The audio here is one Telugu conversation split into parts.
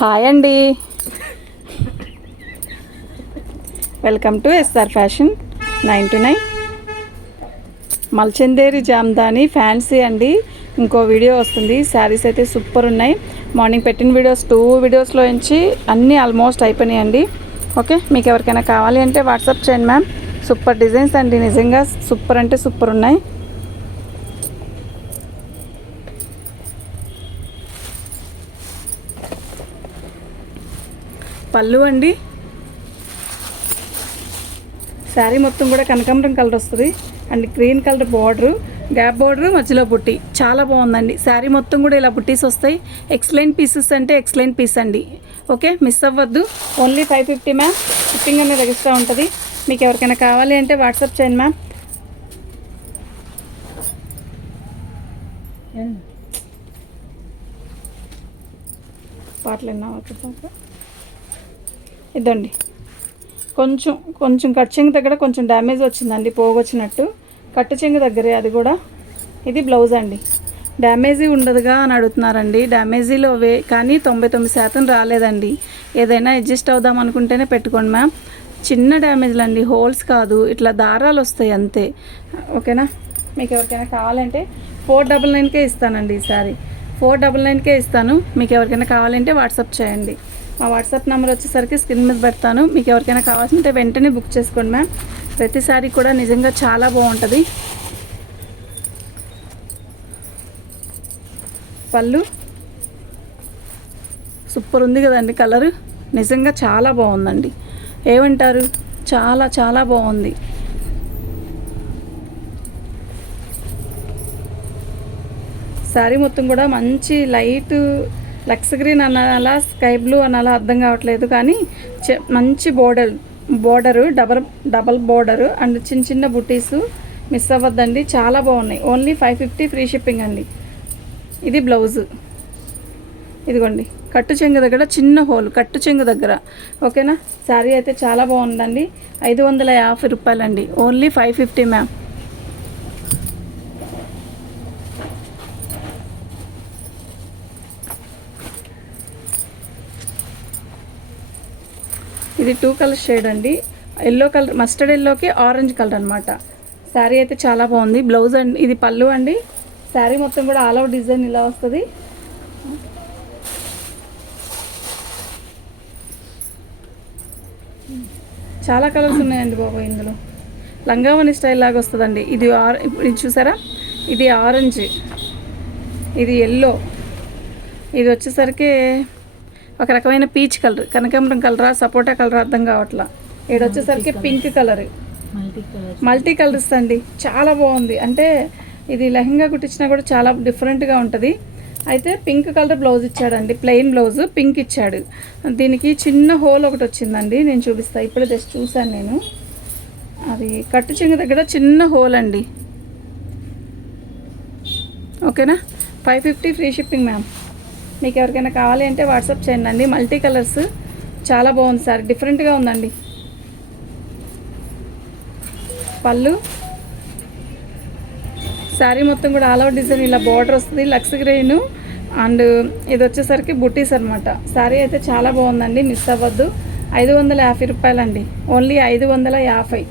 హాయ్ అండి. Welcome to SR fashion nine two nine మల్చందేరి Jamdani fancy అండి. ఇంకో వీడియో వస్తుంది. శారీస్ అయితే సూపర్ ఉన్నాయి. మార్నింగ్ పెట్టిన వీడియోస్ టూ వీడియోస్లో నుంచి అన్నీ ఆల్మోస్ట్ అయిపోయినాయండి ఓకే మీకు ఎవరికైనా కావాలి అంటే వాట్సాప్ చేయండి మ్యామ్ సూపర్ డిజైన్స్ అండి. నిజంగా సూపర్ అంటే సూపర్ ఉన్నాయి. పళ్ళు అండి. శారీ మొత్తం కూడా కనకాంబరం కలర్ వస్తుంది. And green colour border gap border మధ్యలో బుట్టి. చాలా బాగుందండి. శారీ మొత్తం కూడా ఇలా బుట్టీస్ వస్తాయి. ఎక్సలెంట్ పీసెస్ అంటే ఎక్సలెంట్ పీస్ అండి. ఓకే మిస్ అవ్వద్దు. Only five fifty ma'am shipping అనేది ఎక్స్ట్రా ఉంటుంది. మీకు ఎవరికైనా కావాలి అంటే వాట్సాప్ చేయండి మ్యామ్ పాటలు ఎన్నా ఇదండి. కొంచెం కొంచెం కట్ చెంగు దగ్గర కొంచెం డ్యామేజ్ వచ్చిందండి పోగొచ్చినట్టు. కట్టు చెంగు దగ్గరే అది కూడా. ఇది బ్లౌజ్ అండి. డ్యామేజీ ఉండదుగా అని అడుగుతున్నారండి. డ్యామేజీలో వే కానీ తొంభై తొమ్మిది శాతం రాలేదండి. ఏదైనా అడ్జస్ట్ అవుదాం అనుకుంటేనే పెట్టుకోండి మ్యామ్. చిన్న డ్యామేజ్లు అండి హోల్స్ కాదు. ఇట్లా దారాలు వస్తాయి అంతే. ఓకేనా? మీకు ఎవరికైనా కావాలంటే ఫోర్ డబల్ నైన్కే ఇస్తానండి ఈసారి ఫోర్ డబల్ నైన్కే ఇస్తాను. మీకు ఎవరికైనా కావాలంటే వాట్సాప్ చేయండి. మా వాట్సాప్ నెంబర్ వచ్చేసరికి స్క్రీన్ మీద పెడతాను. మీకు ఎవరికైనా కావాల్సింటే వెంటనే బుక్ చేసుకోండి మ్యామ్. ప్రతిసారి కూడా నిజంగా చాలా బాగుంటుంది. పళ్ళు. సూపర్ ఉంది కదండి కలర్. నిజంగా చాలా బాగుందండి. ఏమంటారు? చాలా చాలా బాగుంది. శారీ మొత్తం కూడా మంచి లైట్ లక్స్ గ్రీన్ అనాలా స్కై బ్లూ అనాలా అర్థం కావట్లేదు కానీ చె- మంచి border border double double border and చిన్న చిన్న బుటీసు మిస్ అవ్వద్దండి. చాలా బాగున్నాయి. Only five fifty free shipping అండి. ఇది బ్లౌజు. ఇదిగోండి. కట్టు చెంగు దగ్గర చిన్న హోల్ కట్టు చెంగు దగ్గర. ఓకేనా? శారీ అయితే చాలా బాగుందండి. ఐదు వందల యాభై రూపాయలండి. Only five fifty ma'am. ఇది టూ కలర్ షేడ్ అండి. ఎల్లో కలర్ మస్టర్డ్ ఎల్లోకి ఆరెంజ్ కలర్ అనమాట శారీ అయితే చాలా బాగుంది. బ్లౌజ్ అండి ఇది పళ్ళు అండి. శారీ మొత్తం కూడా ఆల్ అవుట్ డిజైన్ ఇలా వస్తుంది. చాలా కలర్స్ ఉన్నాయండి బాబు ఇందులో. లంగావని స్టైల్ లాగా వస్తుందండి. ఇది ఆర ఇప్పుడు చూసారా? ఇది ఆరెంజ్. ఇది ఎల్లో. ఇది వచ్చేసరికి ఒక రకమైన పీచ్ కలర్ కనకాంబరం కలరా సపోటా కలర్ అర్థం కావట్లా. ఇది వచ్చేసరికి pink colour. Multi colour multi colours అండి. చాలా బాగుంది. అంటే ఇది లెహంగా కుట్టించినా కూడా చాలా డిఫరెంట్గా ఉంటుంది. అయితే పింక్ కలర్ బ్లౌజ్ ఇచ్చాడండి. ప్లెయిన్ బ్లౌజ్ పింక్ ఇచ్చాడు. దీనికి చిన్న హోల్ ఒకటి వచ్చిందండి. నేను చూపిస్తాను ఇప్పుడే జస్ట్ చూశాను నేను. అది కట్టు చెంగు దగ్గర చిన్న హోల్ అండి. ఓకేనా? Five fifty free shipping ma'am మీకు ఎవరికైనా కావాలి అంటే వాట్సాప్ చేయండి. అండి మల్టీ కలర్స్ చాలా బాగుంది సార్. డిఫరెంట్గా ఉందండి. పళ్ళు. శారీ మొత్తం కూడా ఆల్ అవుట్ డిజైన్ ఇలా బార్డర్ వస్తుంది. లక్స్ గ్రెయిన్ అండ్ ఇది వచ్చేసరికి బుటీస్ అనమాట శారీ అయితే చాలా బాగుందండి. మిస్ అవ్వద్దు. ఐదు వందల యాభై రూపాయలండి. ఓన్లీ ఐదు వందల యాభై.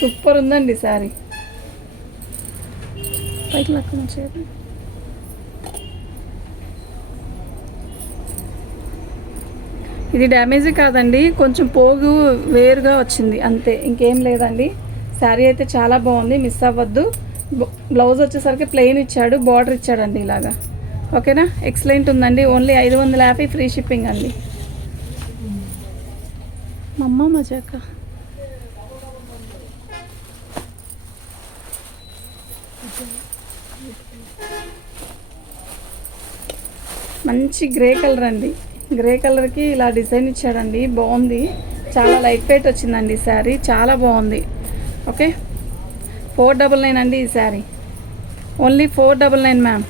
సూపర్ ఉందండి శారీ పైకి లక్క మంచిగా ఇది డ్యామేజ్ కాదండి కొంచెం పోగు వేరుగా వచ్చింది అంతే ఇంకేం లేదండి. శారీ అయితే చాలా బాగుంది మిస్ అవ్వద్దు. బ్లౌజ్ వచ్చేసరికి ప్లెయిన్ ఇచ్చాడు బార్డర్ ఇచ్చాడండి ఇలాగా. ఓకేనా ఎక్సలెంట్ ఉందండి ఓన్లీ ఐదు వందల యాభై ఫ్రీ షిప్పింగ్ అండి. మమ్మ మజాక. మంచి గ్రే కలర్ అండి. గ్రే కలర్కి ఇలా డిజైన్ ఇచ్చాడండి. బాగుంది. చాలా లైట్ వెయిట్ వచ్చిందండి ఈ శారీ. చాలా బాగుంది. ఓకే? ఫోర్ డబల్ నైన్ అండి ఈ sari. Only four double nine ma'am.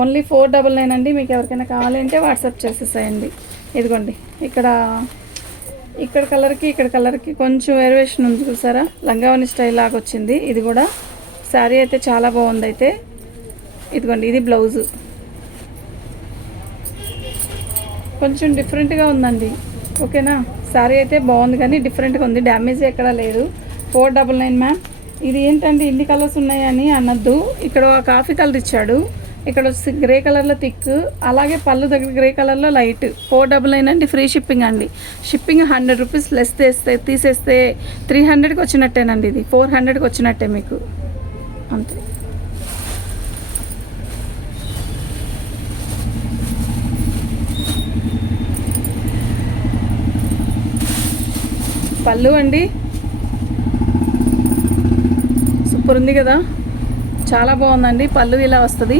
Only four double nine అండి. మీకు ఎవరికైనా కావాలంటే వాట్సాప్ చేసేసేయండి. ఇదిగోండి. ఇక్కడ ఇక్కడ కలర్కి ఇక్కడ కలర్కి కొంచెం వేరియేషన్ ఉంది చూసారా? లంగావని స్టైల్ లాగా వచ్చింది. ఇది కూడా శారీ అయితే చాలా బాగుంది అయితే. ఇదిగోండి ఇది బ్లౌజు. కొంచెం డిఫరెంట్గా ఉందండి. ఓకేనా? శారీ అయితే బాగుంది కానీ డిఫరెంట్గా ఉంది. డ్యామేజ్ ఎక్కడా లేదు. ఫోర్ డబల్ నైన్ మ్యామ్ ఇది ఏంటంటే ఇన్ని కలర్స్ ఉన్నాయని అనొద్దు. ఇక్కడ ఒక కాఫీ కలర్ ఇచ్చాడు. ఇక్కడ వచ్చి గ్రే కలర్లో థిక్ అలాగే పళ్ళు దగ్గర గ్రే కలర్లో లైట్ ఫోర్ డబల్ నైన్ అండి. ఫ్రీ షిప్పింగ్ అండి. షిప్పింగ్ హండ్రెడ్ రూపీస్ లెస్ తెస్తే తీసేస్తే త్రీ హండ్రెడ్కి వచ్చినట్టేనండి ఇది. ఫోర్ హండ్రెడ్కి వచ్చినట్టే మీకు. అంతే. పళ్ళు అండి. సూపర్ ఉంది కదా. చాలా బాగుందండి. పళ్ళు ఇలా వస్తుంది.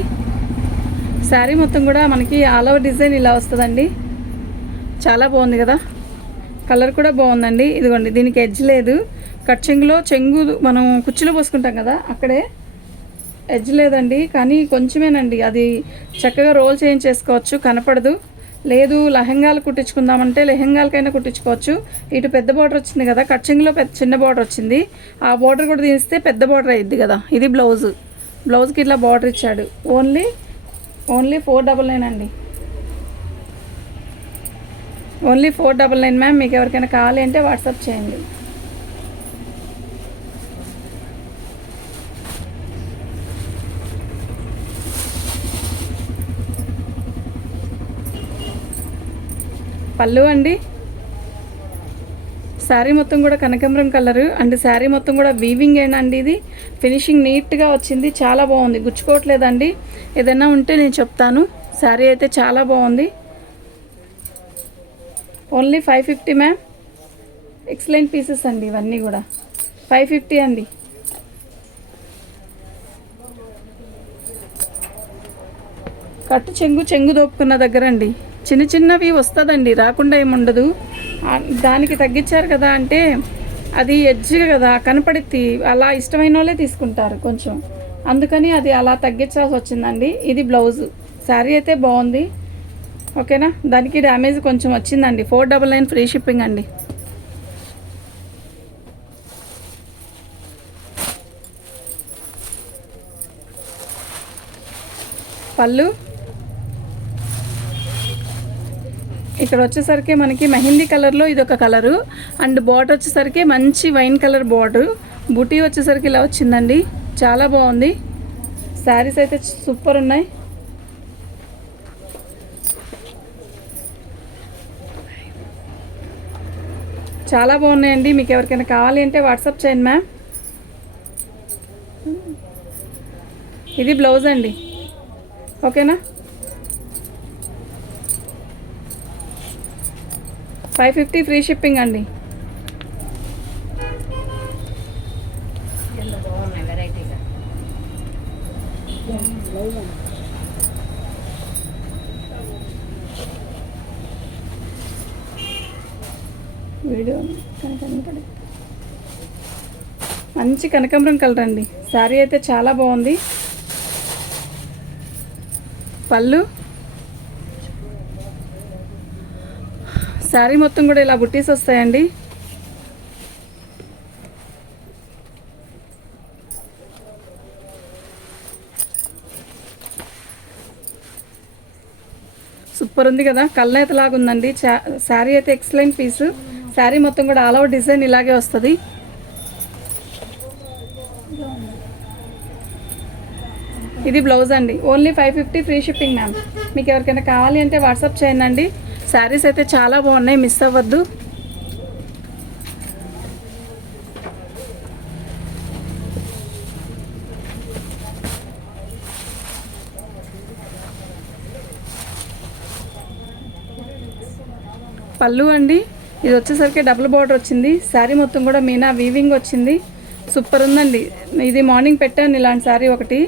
శారీ మొత్తం కూడా మనకి ఆల్ ఓవర్ డిజైన్ ఇలా వస్తుందండి. చాలా బాగుంది కదా. కలర్ కూడా బాగుందండి. ఇదిగోండి దీనికి ఎడ్జ్ లేదు. కట్ చెంగులో చెంగు మనం కుర్చీలో పోసుకుంటాం కదా అక్కడే ఎడ్జ్ లేదండి. కానీ కొంచెమేనండి. అది చక్కగా రోల్ చేంజ్ చేసుకోవచ్చు కనపడదు. లేదు లెహంగాలు కుట్టించుకుందామంటే లెహంగాలకైనా కుట్టించుకోవచ్చు. ఇటు పెద్ద బార్డర్ వచ్చింది కదా కట్చింగ్లో పెద్ద చిన్న బార్డర్ వచ్చింది. ఆ బార్డర్ కూడా తీస్తే పెద్ద బార్డర్ అయ్యిద్ది కదా ఇది బ్లౌజ్. బ్లౌజ్కి ఇట్లా బార్డర్ ఇచ్చాడు. Only only four double nine అండి. Only four double nine ma'am మీకు ఎవరికైనా కావాలి అంటే వాట్సాప్ చేయండి. పళ్ళు అండి. శారీ మొత్తం కూడా కనకాంబరం కలరు అండ్ శారీ మొత్తం కూడా వీవింగ్ అండి ఇది. ఫినిషింగ్ నీట్గా వచ్చింది. చాలా బాగుంది. గుచ్చుకోవట్లేదండి. ఏదైనా ఉంటే నేను చెప్తాను. శారీ అయితే చాలా బాగుంది. Only five fifty ma'am excellent pieces అండి ఇవన్నీ కూడా. ఫైవ్ ఫిఫ్టీ అండి. కట్టు చెంగు చెంగు దోపుకున్న దగ్గర అండి. చిన్న చిన్నవి వస్తుందండి రాకుండా ఏముండదు. దానికి తగ్గించారు కదా అంటే అది ఎడ్జ్ కదా కనపడిద్ది అలా ఇష్టమైన వాళ్ళే తీసుకుంటారు కొంచెం. అందుకని అది అలా తగ్గించాల్సి వచ్చిందండి. ఇది బ్లౌజ్. శారీ అయితే బాగుంది. ఓకేనా? దానికి డ్యామేజ్ కొంచెం వచ్చిందండి. Four double nine free shipping అండి. పళ్ళు? ఇక్కడ వచ్చేసరికి మనకి మెహందీ కలర్లో ఇది ఒక కలరు. అండ్ బార్డర్ వచ్చేసరికి మంచి వైన్ కలర్ బార్డర్ బుటీ వచ్చేసరికి ఇలా వచ్చిందండి. చాలా బాగుంది. శారీస్ అయితే సూపర్ ఉన్నాయి. చాలా బాగున్నాయండి. మీకు ఎవరికైనా కావాలి అంటే వాట్సాప్ చేయండి మ్యామ్. ఇది బ్లౌజ్ అండి. ఓకేనా? ఫైవ్ ఫిఫ్టీ ఫ్రీ షిప్పింగ్ అండి. వీడియో మంచి కనకాంబరం కలర్ అండి. శారీ అయితే చాలా బాగుంది. పళ్ళు శారీ మొత్తం కూడా ఇలా బుట్టీస్ వస్తాయండి. సూపర్ ఉంది కదా కళ్ళైతే లాగా ఉందండి. చా- శారీ అయితే ఎక్సలెంట్ పీస్. శారీ మొత్తం కూడా ఆల్ ఓవర్ డిజైన్ ఇలాగే వస్తుంది. ఇది బ్లౌజ్ అండి. Only five fifty free shipping ma'am. మీకు ఎవరికైనా కావాలి అంటే వాట్సాప్ చేయండి. అండి శారీస్ అయితే చాలా బాగున్నాయి మిస్ అవ్వద్దు. పళ్ళు అండి ఇది వచ్చేసరికి డబుల్ బార్డర్ వచ్చింది. శారీ మొత్తం కూడా మీనా వీవింగ్ వచ్చింది. సూపర్ ఉందండి. ఇది మార్నింగ్ పెట్టాను ఇలాంటి శారీ ఒకటి.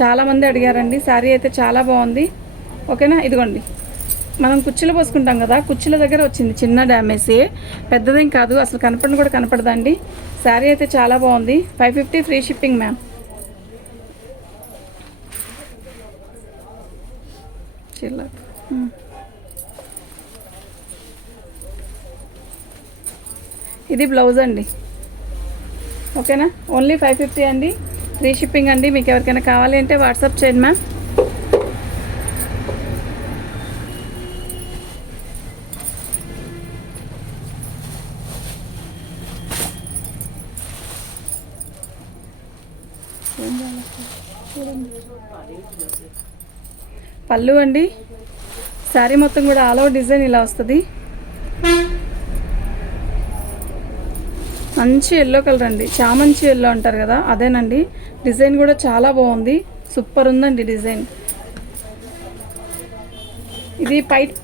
చాలామంది అడిగారండి శారీ అయితే చాలా బాగుంది. ఓకేనా? ఇదిగోండి. మనం కుర్చీలో పోసుకుంటాం కదా కుర్చీల దగ్గర వచ్చింది చిన్న డ్యామేజ్. పెద్దదేం కాదు అసలు కనపడిన కూడా కనపడదండి. శారీ అయితే చాలా బాగుంది. Five fifty free shipping ma'am చిల్ల. ఇది బ్లౌజ్ అండి. ఓకేనా? ఓన్లీ ఫైవ్ ఫిఫ్టీ అండి. ఫ్రీ షిప్పింగ్ అండి. మీకు ఎవరికైనా కావాలి అంటే వాట్సాప్ చేయండి మ్యామ్ పళ్ళు అండి. శారీ మొత్తం కూడా ఆల్ ఓవర్ డిజైన్ ఇలా వస్తుంది. మంచి ఎల్లో కలర్ అండి. చామంచి ఎల్లో అంటారు కదా అదేనండి. డిజైన్ కూడా చాలా బాగుంది. సూపర్ ఉందండి డిజైన్. ఇది పైట్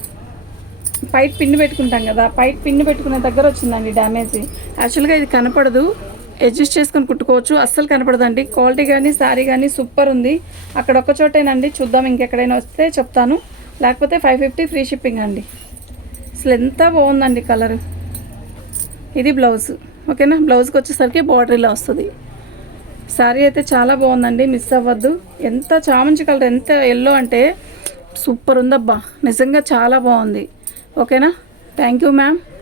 పైట్ పిన్ పెట్టుకుంటాం కదా పైట్ పిన్ పెట్టుకునే దగ్గర వచ్చిందండి డ్యామేజ్. యాక్చువల్గా ఇది కనపడదు. అడ్జస్ట్ చేసుకొని కుట్టుకోవచ్చు. అస్సలు కనపడదండి. క్వాలిటీ కానీ శారీ కానీ సూపర్ ఉంది. అక్కడ ఒక్క చోటేనండి. చూద్దాం ఇంకెక్కడైనా వస్తే చెప్తాను. లేకపోతే ఫైవ్ ఫిఫ్టీ ఫ్రీ షిప్పింగ్ అండి. అసలు ఎంత బాగుందండి కలర్. ఇది బ్లౌజ్. ఓకేనా? బ్లౌజ్కి వచ్చేసరికి బార్డర్ ఇలా వస్తుంది. శారీ అయితే చాలా బాగుందండి. మిస్ అవ్వద్దు. ఎంత చామంచి కలర్ ఎంత ఎల్లో అంటే సూపర్ ఉందబ్బా. నిజంగా చాలా బాగుంది. ఓకేనా? Thank you ma'am.